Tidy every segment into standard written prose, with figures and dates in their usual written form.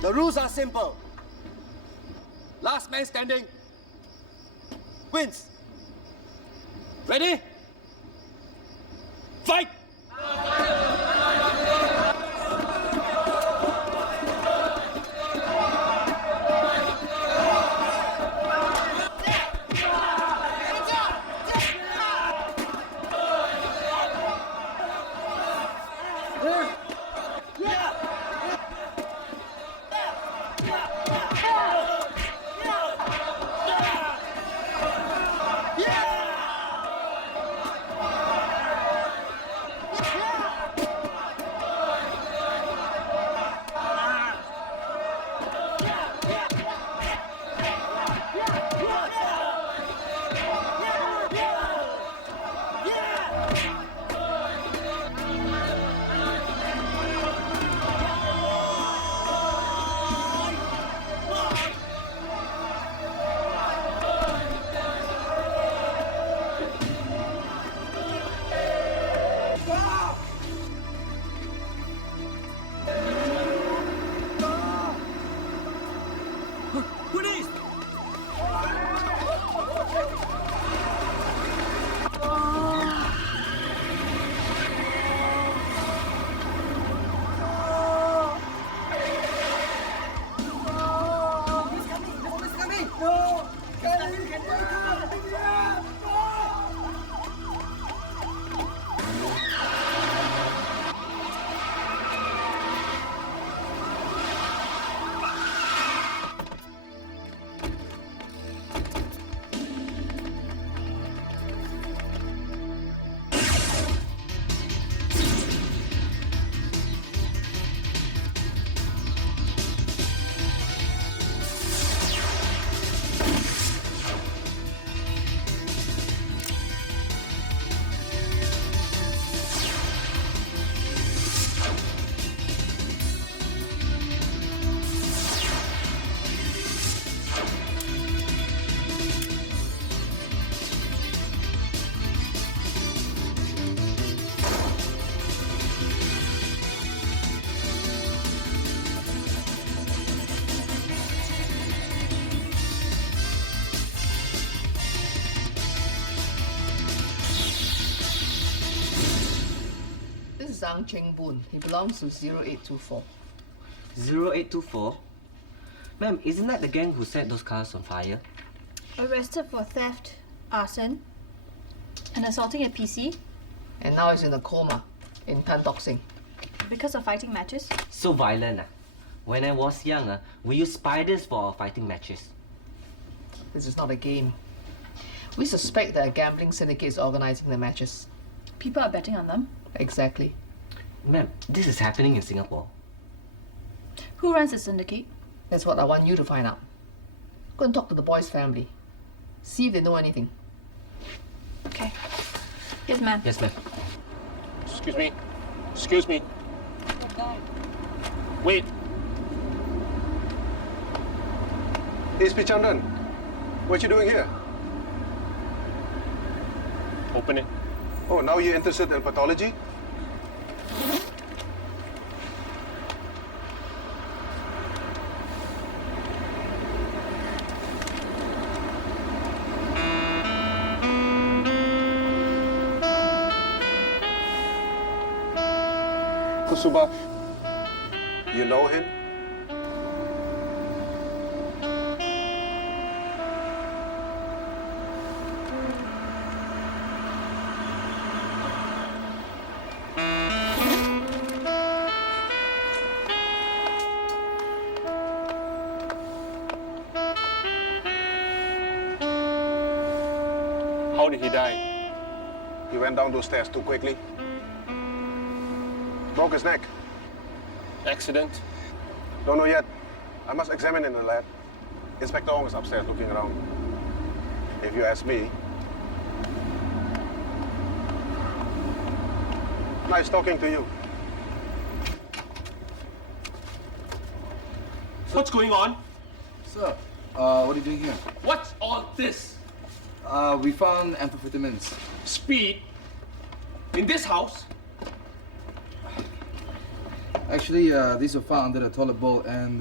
The rules are simple. Last man standing wins. Ready? Fight! Zhang Cheng Boon. He belongs to 0824. 0824? Ma'am, isn't that the gang who set those cars on fire? Arrested for theft, arson, and assaulting a PC And now he's in a coma in Tan Tock Seng. because of fighting matches. So violent, ah. When I was young, we used spiders for our fighting matches. This is not a game. We suspect that a gambling syndicate is organizing the matches. People are betting on them. Exactly. Ma'am, this is happening in Singapore. Who runs the syndicate? That's what I want you to find out. Go and talk to the boys' family. See if they know anything. Okay. Yes, ma'am. Yes, ma'am. Excuse me. Excuse me. Wait. ASP Chandran, what you doing here? Open it. Oh, now you're interested in pathology? Kusuba, you know him? How did he die? He went down those stairs too quickly. Broke his neck. Accident? Don't know yet. I must examine in the lab. Inspector Ong is upstairs looking around. If you ask me. Nice talking to you. What's going on? Sir, what are you doing here? What's all this? We found amphetamines. Speed? In this house? Actually, these were found under the toilet bowl, and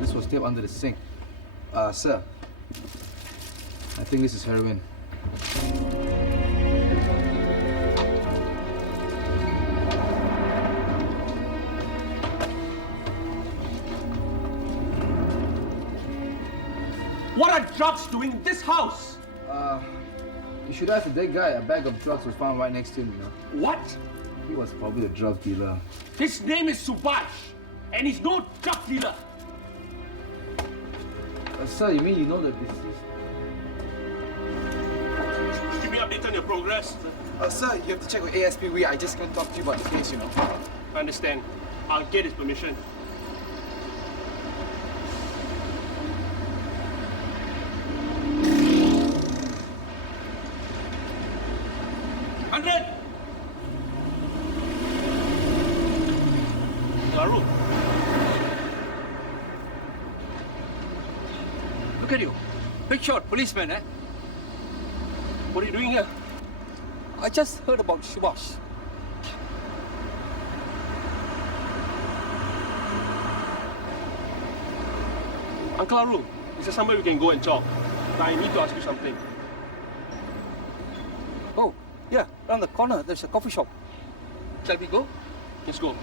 this was taped under the sink. Sir, I think this is heroin. What are drugs doing in this house? You should ask the dead guy. A bag of drugs was found right next to him, you know. What? He was probably a drug dealer. His name is Subhash, and he's no drug dealer. Sir, you mean you know the business? Keep me updated on your progress. Sir, you have to check with ASP. I just can't talk to you about the case, you know. I understand. I'll get his permission. Laru. Look at you. Big shot, policeman, eh? What are you doing here? I just heard about Subhash. Uncle Aru, is there somewhere we can go and talk? I need to ask you something. Oh, yeah, around the corner, there's a coffee shop. Shall we go? Let's go.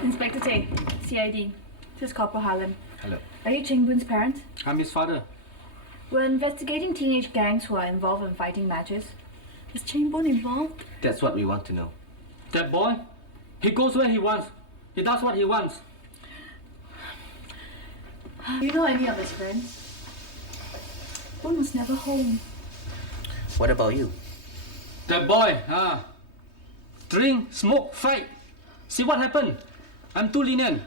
Inspector Tay, CID. This is Corporal Halim. Hello. Are you Ching Boon's parents? I'm his father. We're investigating teenage gangs who are involved in fighting matches. Is Ching Boon involved? That's what we want to know. That boy, he goes where he wants. He does what he wants. Do you know any of his friends? Boon was never home. What about you? That boy, drink, smoke, fight. See what happened? I'm too lenient.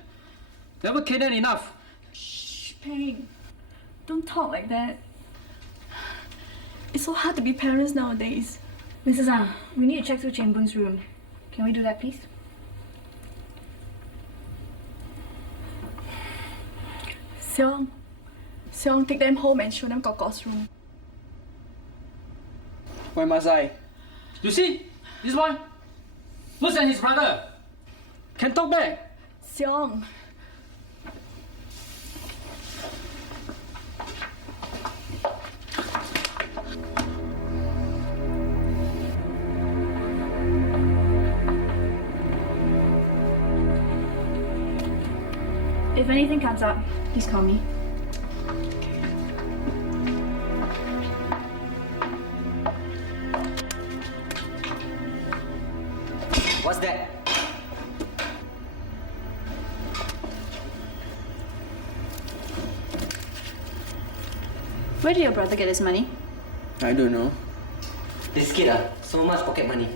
Never cared enough. Shh, Peng. Don't talk like that. It's so hard to be parents nowadays. Mrs. Ang, we need to check through Ching Boon's room. Can we do that, please? Seong, take them home and show them Koko's room. Why must I? You see, this boy, looks at his brother. Can talk back. Seong. If anything comes up, please call me. What's that? Where did your brother get his money? I don't know. This kid, so much pocket money.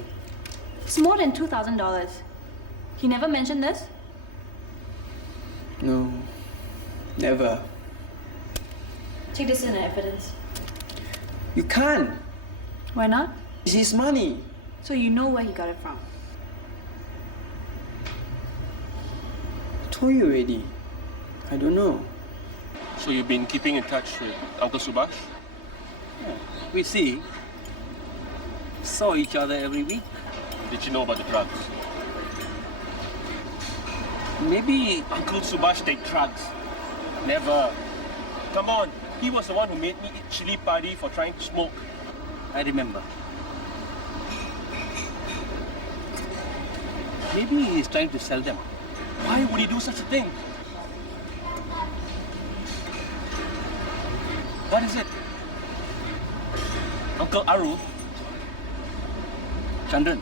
It's more than $2,000. He never mentioned this? No. Never. Take this in as evidence. You can't. Why not? It's his money. So you know where he got it from. I told you already. I don't know. So you've been keeping in touch with Uncle Subhash? We see. Saw each other every week. Did you know about the drugs? Maybe Uncle Subhash take drugs. Never. Come on. He was the one who made me eat chili padi for trying to smoke. I remember. Maybe he's trying to sell them. Why would he do such a thing? What is it? Uncle Aru? Chandran,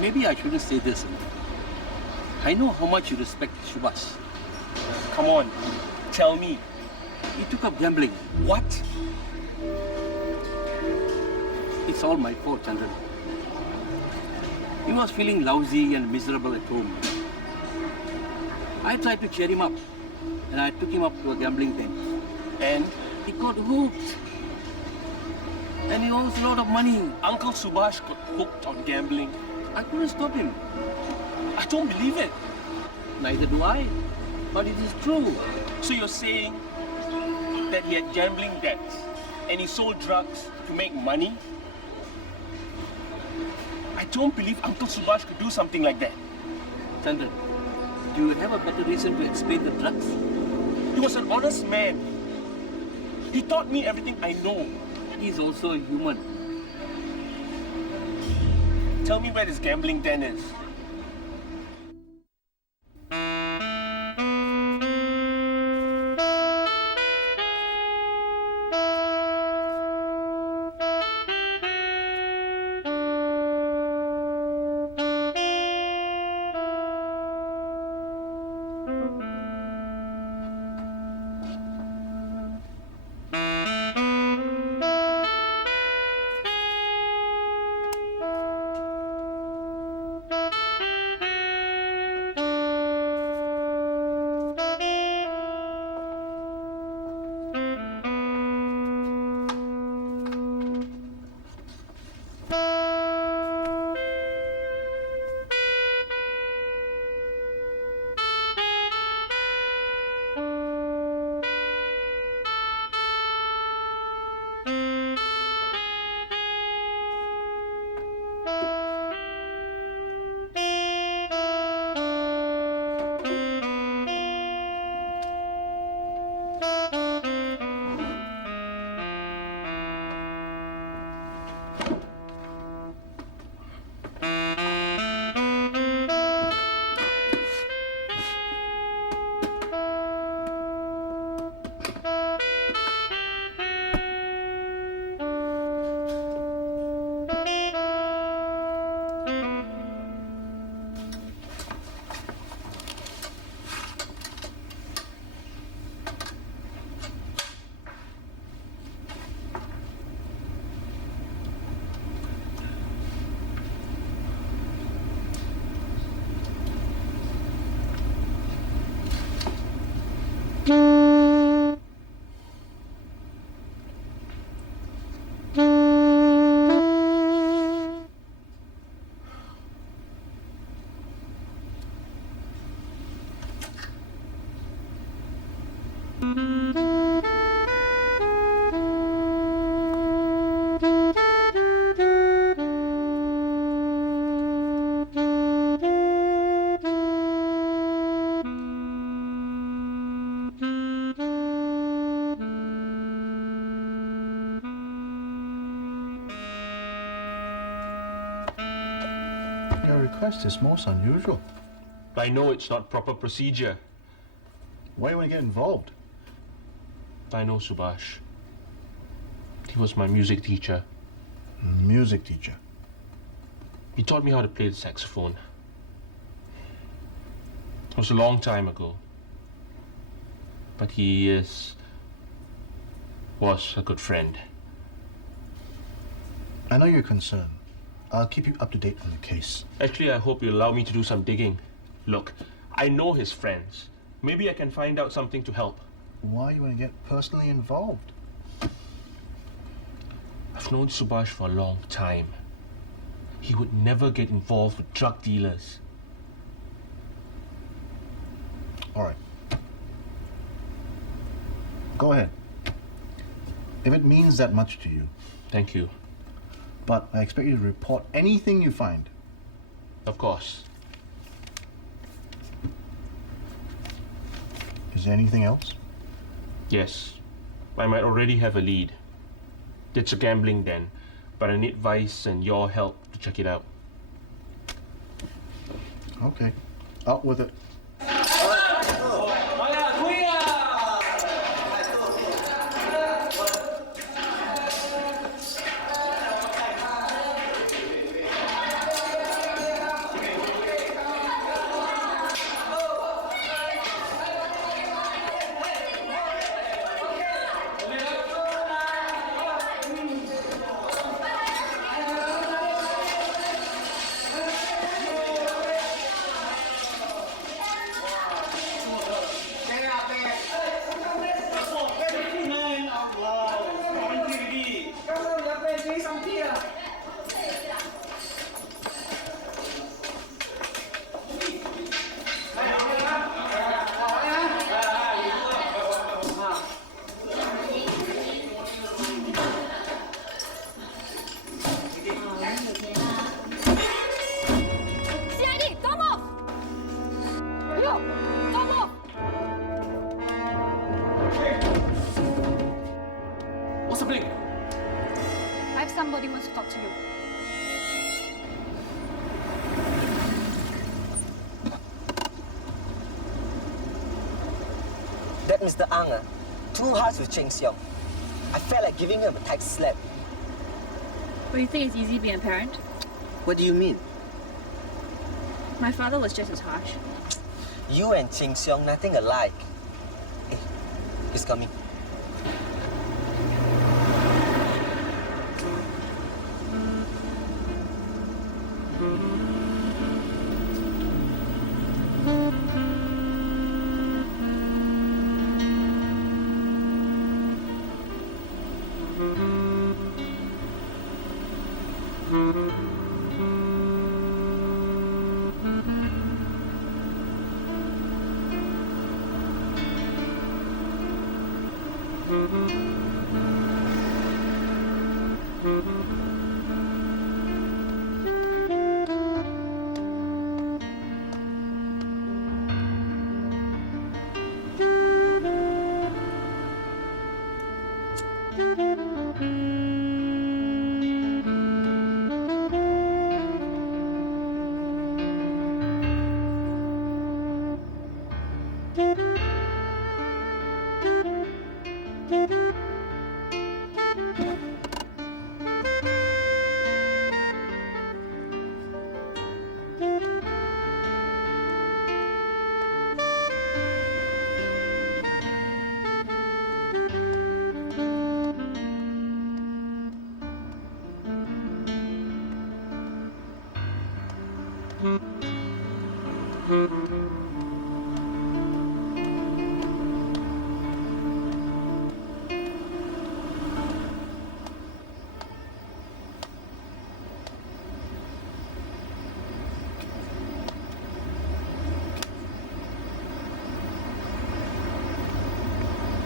maybe I shouldn't say this. I know how much you respect Subhash. Come on, tell me. He took up gambling. What? It's all my fault, Chandran. He was feeling lousy and miserable at home. I tried to cheer him up, and I took him up to a gambling den. And He got hooked. And he owes a lot of money. Uncle Subhash got hooked on gambling. I couldn't stop him. I don't believe it. Neither do I. But it is true. So you're saying that he had gambling debts and he sold drugs to make money? I don't believe Uncle Subhash could do something like that. Chandran, do you have a better reason to explain the drugs? He was an honest man. He taught me everything I know. He is also a human. Tell me where this gambling den is. Your request is most unusual. I know it's not proper procedure. Why do you want to get involved? I know Subhash. He was my music teacher. Music teacher. He taught me how to play the saxophone. It was a long time ago. But he was a good friend. I know you're concerned. I'll keep you up to date on the case. Actually, I hope you'll allow me to do some digging. Look, I know his friends. Maybe I can find out something to help. Why you want to get personally involved? I've known Subhash for a long time. He would never get involved with drug dealers. All right. Go ahead. If it means that much to you. Thank you. But I expect you to report anything you find. Of course. Is there anything else? Yes. I might already have a lead. It's a gambling den, but I need advice and your help to check it out. Okay. Out with it. talk to you. That Mr. Ang, too harsh with Cheng Siong. I felt like giving him a tight slap. But you think it's easy being a parent? What do you mean? My father was just as harsh. You and Cheng Siong, nothing alike. Hey, he's coming.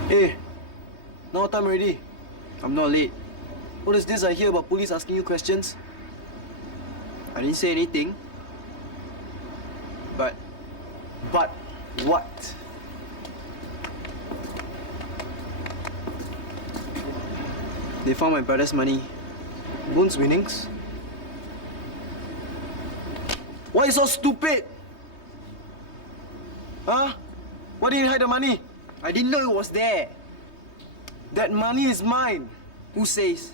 Hey, now time already. I'm not late. What is this I hear about police asking you questions? I didn't say anything. But what? They found my brother's money. Boon's winnings. Why are you so stupid? Huh? Why did you hide the money? I didn't know it was there. That money is mine. Who says?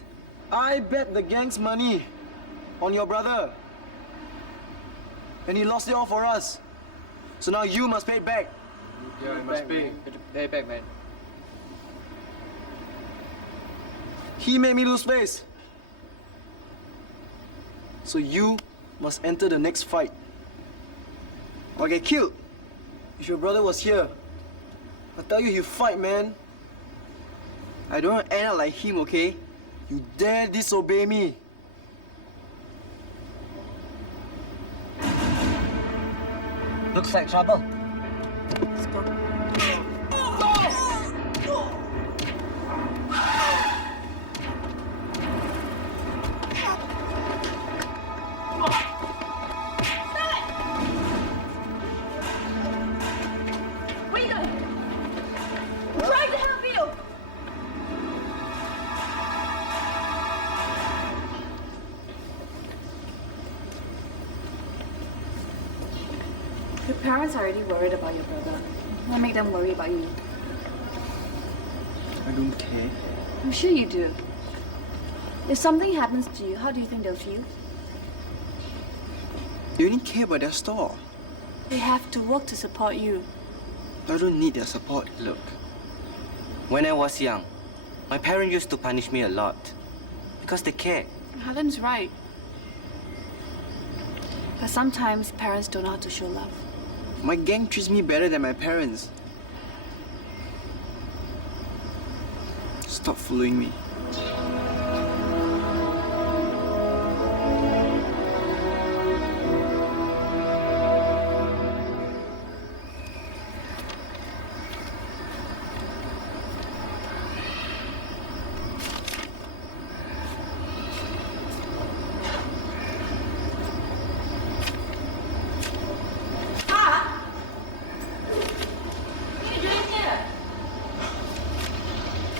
I bet the gang's money on your brother. And he lost it all for us. So now you must pay it back. Yeah, I must pay. Pay it back, man. He made me lose face. So you must enter the next fight. Or get killed. If your brother was here, I tell you, you fight, man. I don't want to end up like him, okay? You dare disobey me. Looks like trouble. Let's go. Where you going? We're trying to help you. Your parents are already worried about your brother. What make them worry about you? I don't care. I'm sure you do. If something happens to you, how do you think they'll feel? They only care about their store. They have to work to support you. I don't need their support. Look, when I was young, my parents used to punish me a lot because they cared. Helen's right. But sometimes parents don't know how to show love. My gang treats me better than my parents. Stop following me.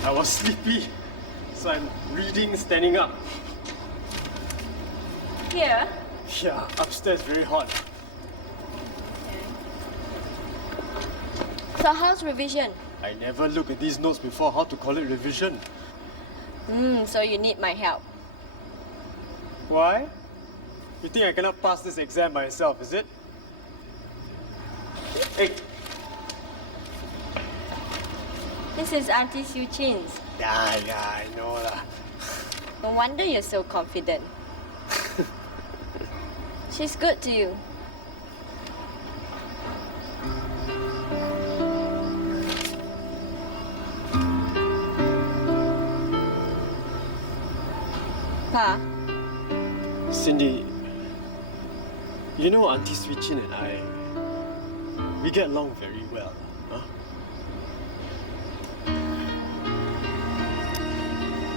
I was sleepy, so I'm reading standing up. here? Yeah, upstairs very hot. So how's revision? I never looked at these notes before. How to call it revision? So you need my help. Why? You think I cannot pass this exam myself, is it? Hey! This is Auntie Siu Chin's. Yeah, I know lah. No wonder you're so confident. She's good to you. Pa, Cindy, you know Auntie Swee Chin and I, we get along very well. Huh?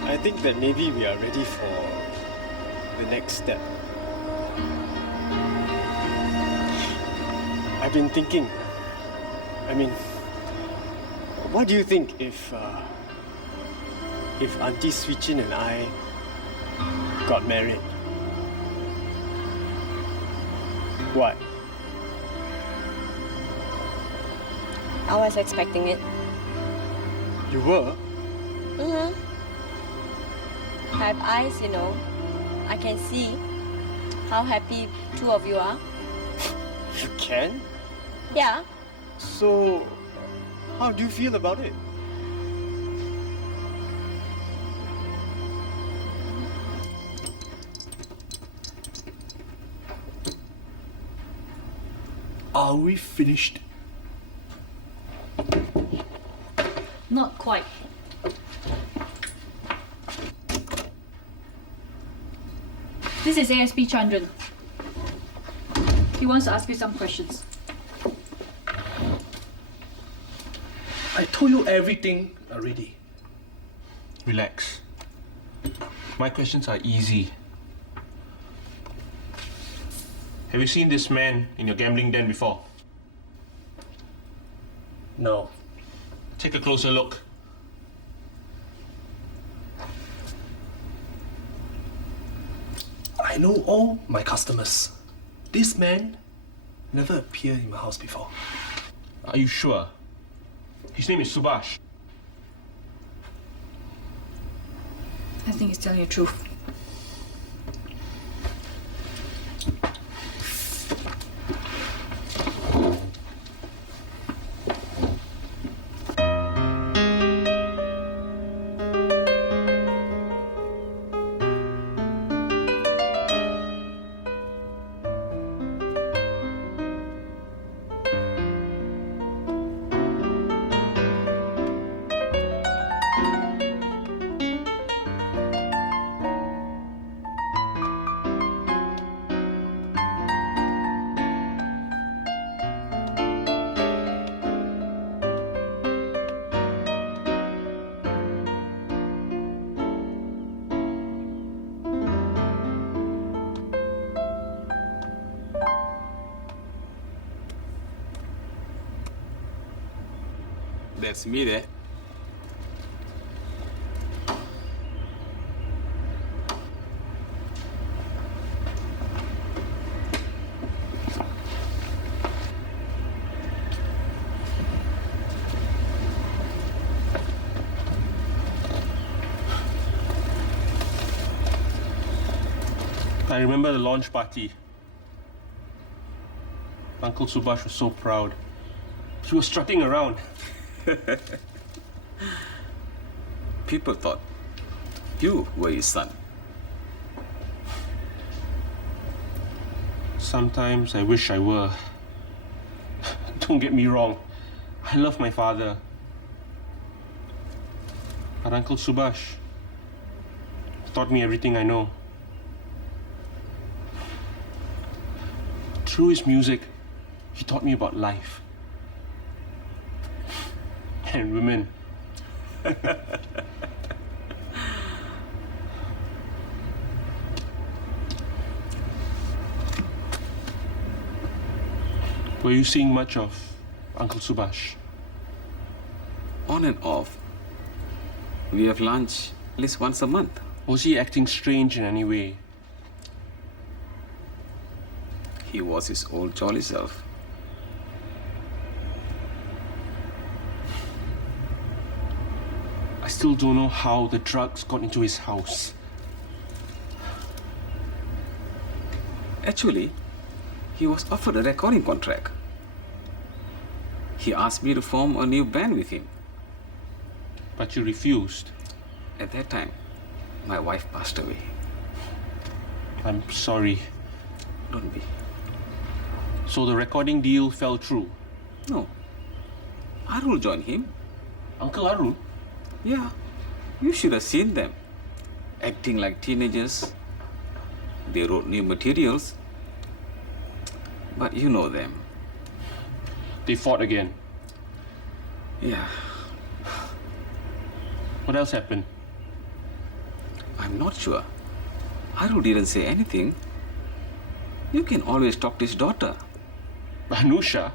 I think that maybe we are ready for the next step. I've been thinking, what do you think if Auntie Swee Chin and I got married? What? I was expecting it. You were? I have eyes, you know. I can see how happy two of you are. You can? Yeah. So, how do you feel about it? Are we finished? Not quite. This is ASP Chandran. He wants to ask you some questions. I told you everything already. Relax. My questions are easy. Have you seen this man in your gambling den before? No. Take a closer look. I know all my customers. This man never appeared in my house before. Are you sure? His name is Subhash. I think he's telling the truth. That's me there. I remember the launch party. Uncle Subhash was so proud. He was strutting around. People thought you were his son. Sometimes I wish I were. Don't get me wrong. I love my father. But Uncle Subhash taught me everything I know. Through his music, he taught me about life. And women. Were you seeing much of Uncle Subhash? On and off. We have lunch at least once a month. Was he acting strange in any way? he was his old jolly self. I still don't know how the drugs got into his house. Actually, he was offered a recording contract. He asked me to form a new band with him. But you refused. At that time, my wife passed away. I'm sorry. Don't be. So the recording deal fell through? No. Arul joined him. Uncle Arul? Yeah. You should have seen them. Acting like teenagers. They wrote new materials. But you know them. They fought again. Yeah. What else happened? I'm not sure. Arul didn't say anything. You can always talk to his daughter. Anusha?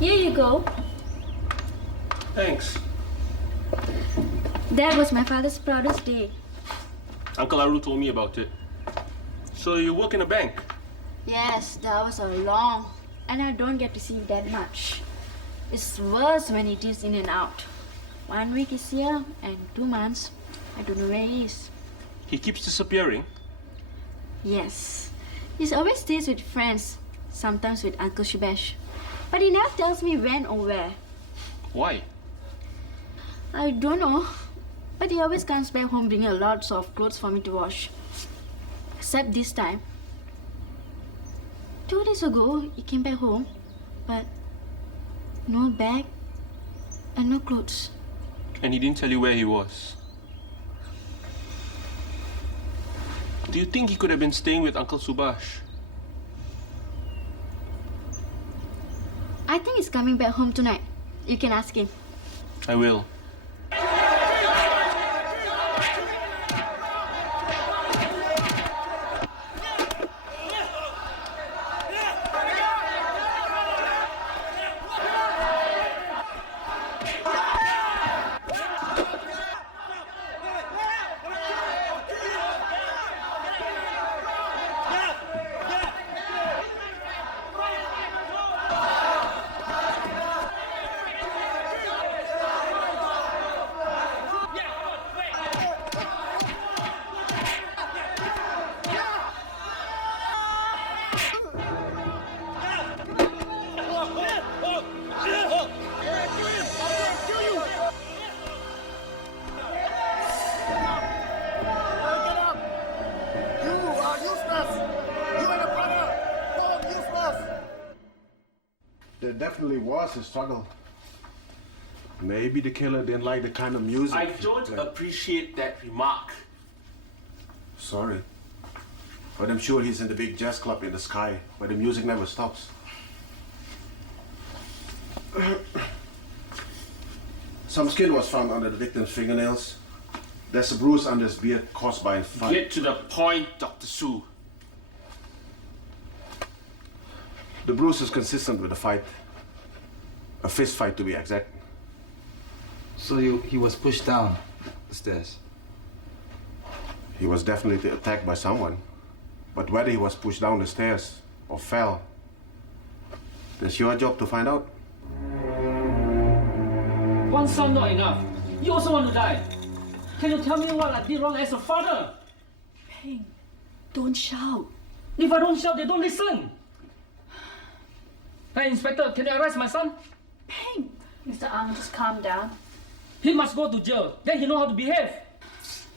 Here you go. Thanks. That was my father's proudest day. Uncle Arul told me about it. So you work in a bank? Yes, the hours are long, and I don't get to see that much. It's worse when it is in and out. 1 week is here, and 2 months, I don't know where he is. He keeps disappearing? Yes. He always stays with friends, sometimes with Uncle Shibesh. But he never tells me when or where. Why? I don't know. But he always comes back home bringing lots of clothes for me to wash. Except this time. 2 days ago, he came back home, but no bag and no clothes. And he didn't tell you where he was? Do you think he could have been staying with Uncle Subhash? I think he's coming back home tonight. You can ask him. I will. There definitely was a struggle. Maybe the killer didn't like the kind of music. I don't appreciate that remark. Sorry. But I'm sure he's in the big jazz club in the sky where the music never stops. Some skin was found under the victim's fingernails. There's a bruise under his beard caused by a fight. Get to the point, Dr. Su. The bruise is consistent with a fight. A fist fight, to be exact. So he was pushed down the stairs? He was definitely attacked by someone. But whether he was pushed down the stairs or fell, that's your job to find out. One son not enough. You also want to die. Can you tell me what I did wrong as a father? Peng, don't shout. If I don't shout, they don't listen. Hey, Inspector, can you arrest my son? Peng! Mr. Ang, just calm down. He must go to jail. Then he know how to behave.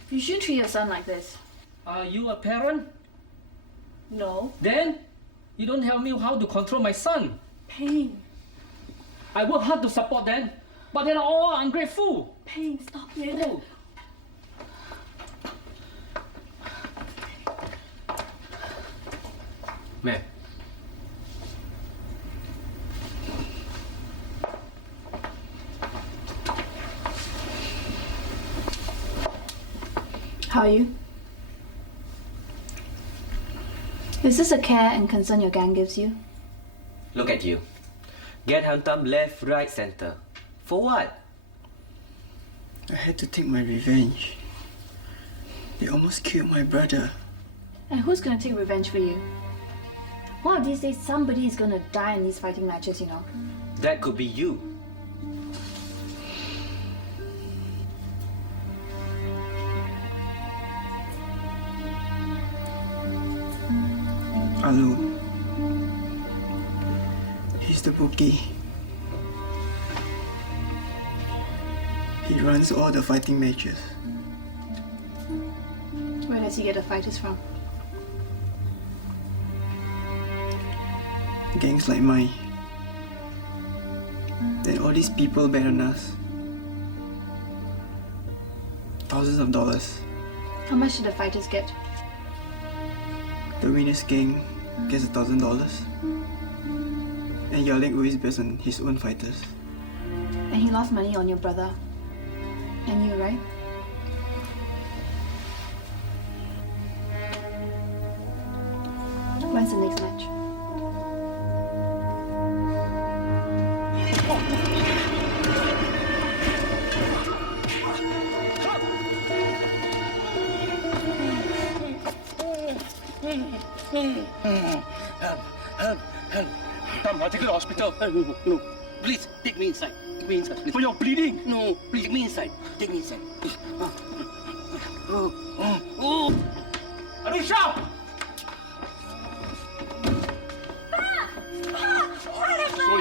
You shouldn't treat your son like this. Are you a parent? No. Then you don't help me how to control my son. Peng. I work hard to support them, but they're all ungrateful. Peng, stop it. Oh. Man. How are you? Is this a care and concern your gang gives you? Look at you. Get hantam left, right, center. For what? I had to take my revenge. They almost killed my brother. And who's gonna take revenge for you? One of these days, somebody is gonna die in these fighting matches, you know. That could be you. Alu. He's the bookie. He runs all the fighting matches. Where does he get the fighters from? Gangs like mine. Then all these people bet on us. Thousands of dollars. How much do the fighters get? The winner's gang gets $1,000. And your leg always bets on his own fighters. And he lost money on your brother. And you, right? When's the next match? Help. Tom, I'll take you to the hospital. No. Please, take me inside. Take me inside, please. But you're bleeding. No, please, take me inside. Take me inside. Please. Anusha!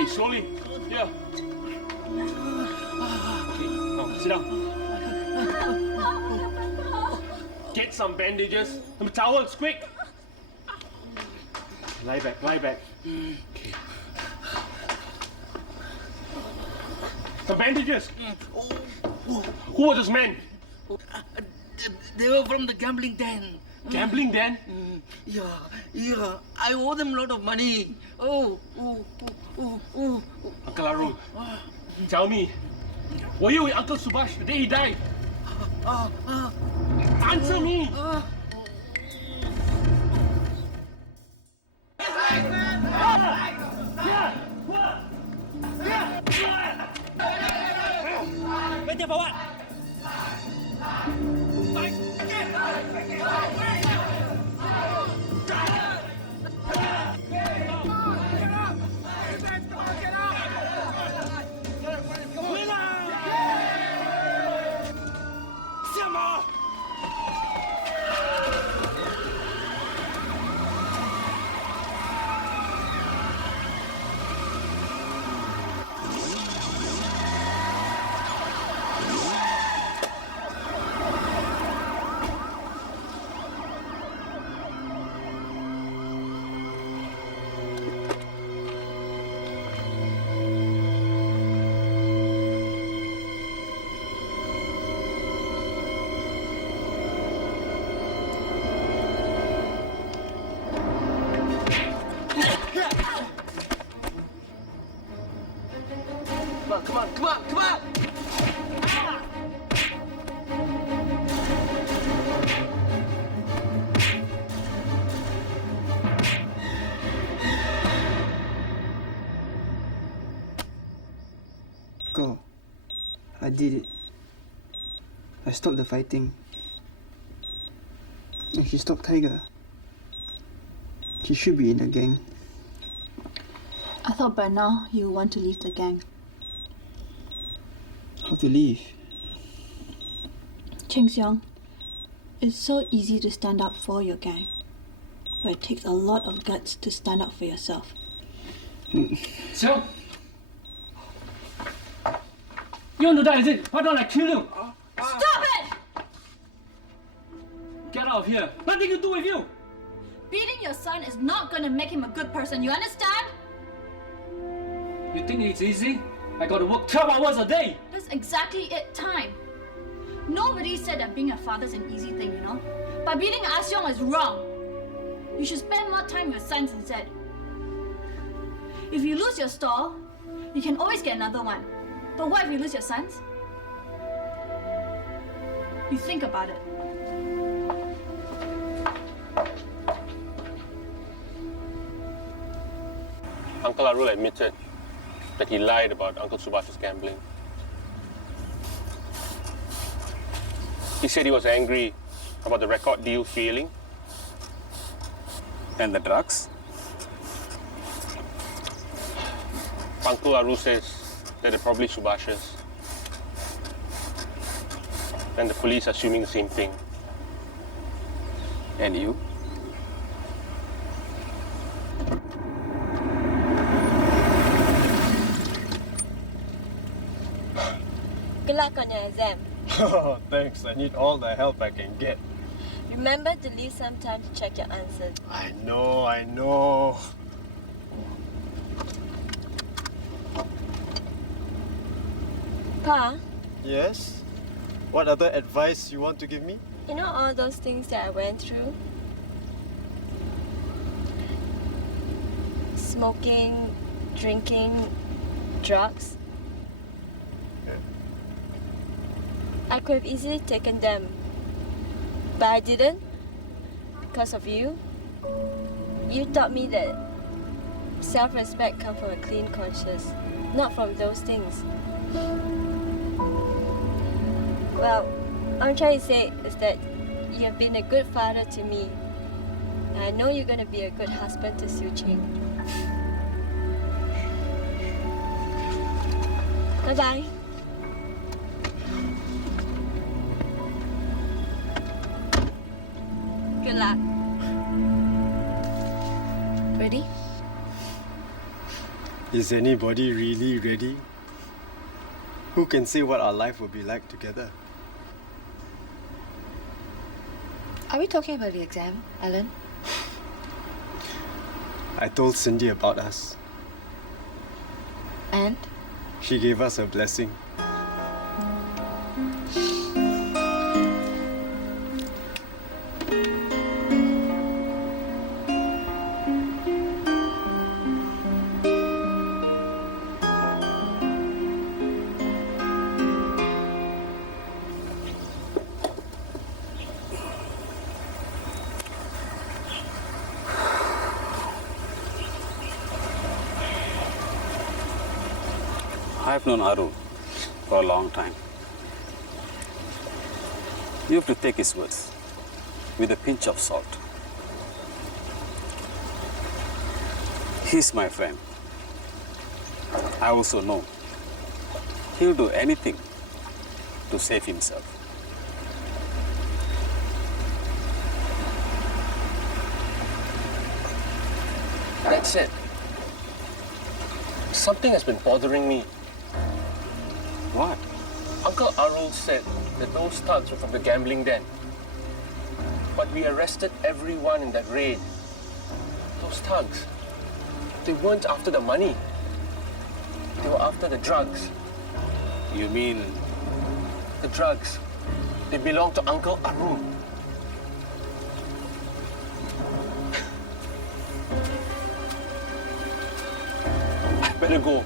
Slowly. Here. Okay, now sit down. Get some bandages, some towels, quick. Lie back. Okay. Some bandages. Who are those men? They were from the gambling den. Gambling den? Yeah. I owe them a lot of money. Oh. Uncle Arun, tell me, were you with Uncle Subhash the day he died? Answer me! Wait there for what? Come on! Go. I did it. I stopped the fighting. And she stopped Tiger. She should be in the gang. I thought by now you want to leave the gang. How to leave? Cheng Xiong, it's so easy to stand up for your gang, but it takes a lot of guts to stand up for yourself. Xiong! You want to die, is it? Why don't I kill you? Stop it! Get out of here. Nothing to do with you. Beating your son is not going to make him a good person, you understand? You think it's easy? I gotta work 12 hours a day. That's exactly it, time. Nobody said that being a father's an easy thing, you know? But beating Ah Xiong is wrong. You should spend more time with your sons instead. If you lose your stall, you can always get another one. But what if you lose your sons? You think about it. Uncle Arul admitted that he lied about Uncle Subhash's gambling. He said he was angry about the record deal failing. And the drugs? Uncle Arul says that they're probably Subhash's. And the police are assuming the same thing. And you? Good luck on your exam. Oh, thanks. I need all the help I can get. Remember to leave some time to check your answers. I know. Pa, Yes? What other advice you want to give me? you know all those things that I went through? Smoking, drinking, drugs. I could have easily taken them, but I didn't because of you. You taught me that self-respect comes from a clean conscience, not from those things. Well, what I'm trying to say is that you have been a good father to me, and I know you're going to be a good husband to Su Ching. Bye-bye. Good luck. Ready? Is anybody really ready? Who can say what our life will be like together? Are we talking about the exam, Alan? I told Cindy about us. And? She gave us a blessing. I've known Arul for a long time. You have to take his words with a pinch of salt. He's my friend. I also know he'll do anything to save himself. That's it. Something has been bothering me. What? Uncle Arul said that those thugs were from the gambling den. But we arrested everyone in that raid. Those thugs, they weren't after the money. They were after the drugs. You mean The drugs, they belong to Uncle Arul. I better go.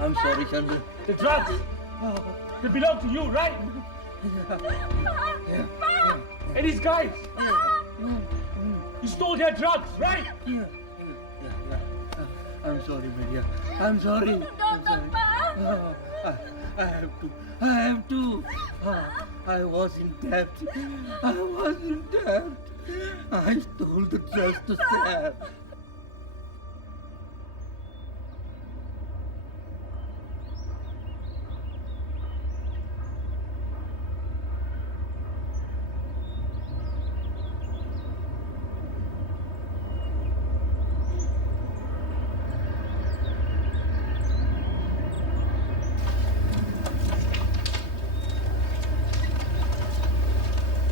I'm sorry, Chandra. The drugs, they belong to you, right? And these guys, you stole their drugs, right? I'm sorry, Maria. I'm sorry. Don't talk, Pa. I have to. I was in debt. I stole the drugs to sell.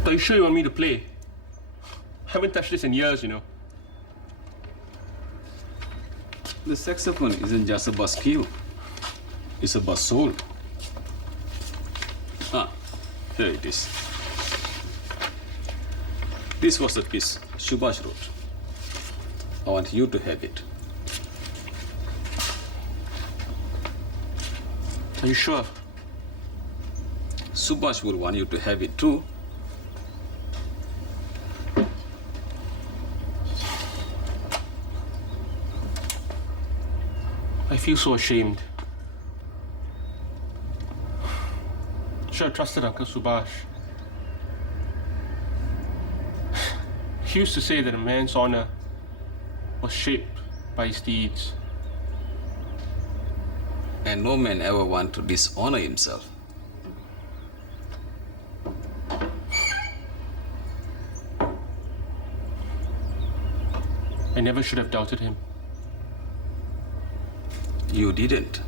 Are you sure you want me to play? I haven't touched this in years, you know. The saxophone isn't just about skill. It's about soul. Here it is. This was the piece Subhash wrote. I want you to have it. Are you sure? Subhash will want you to have it too. I feel so ashamed. Should have trusted Uncle Subhash. He used to say that a man's honor was shaped by his deeds. And no man ever want to dishonor himself. I never should have doubted him. You didn't.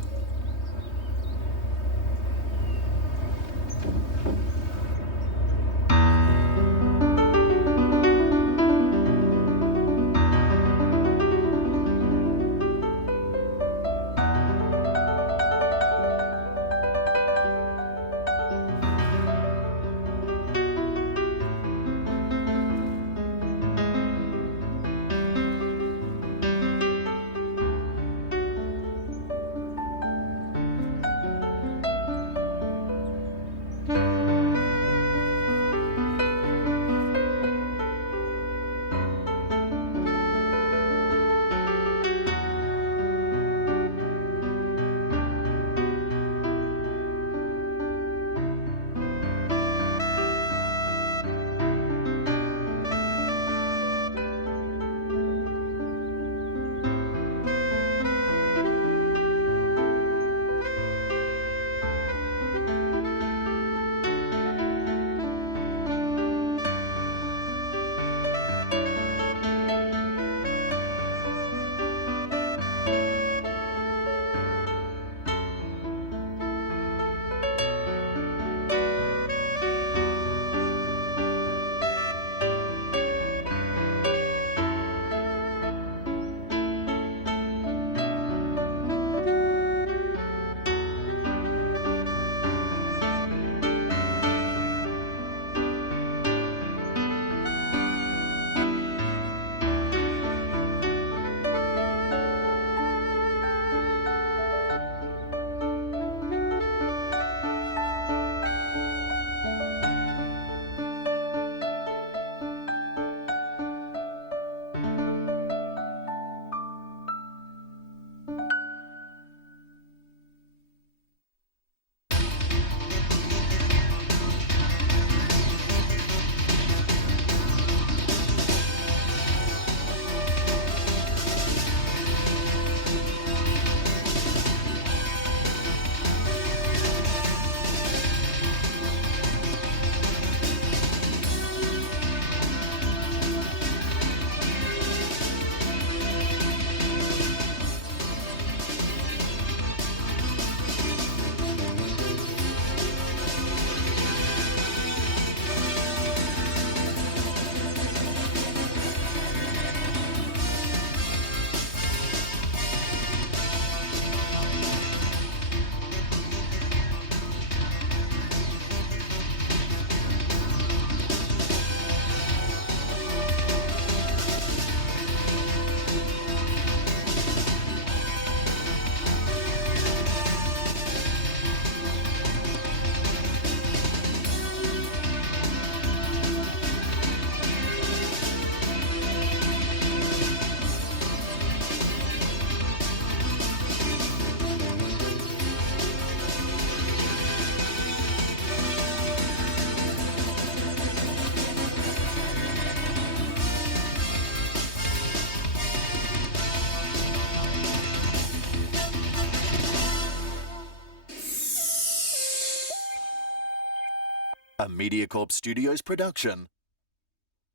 A Mediacorp Studios production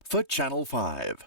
for Channel 5.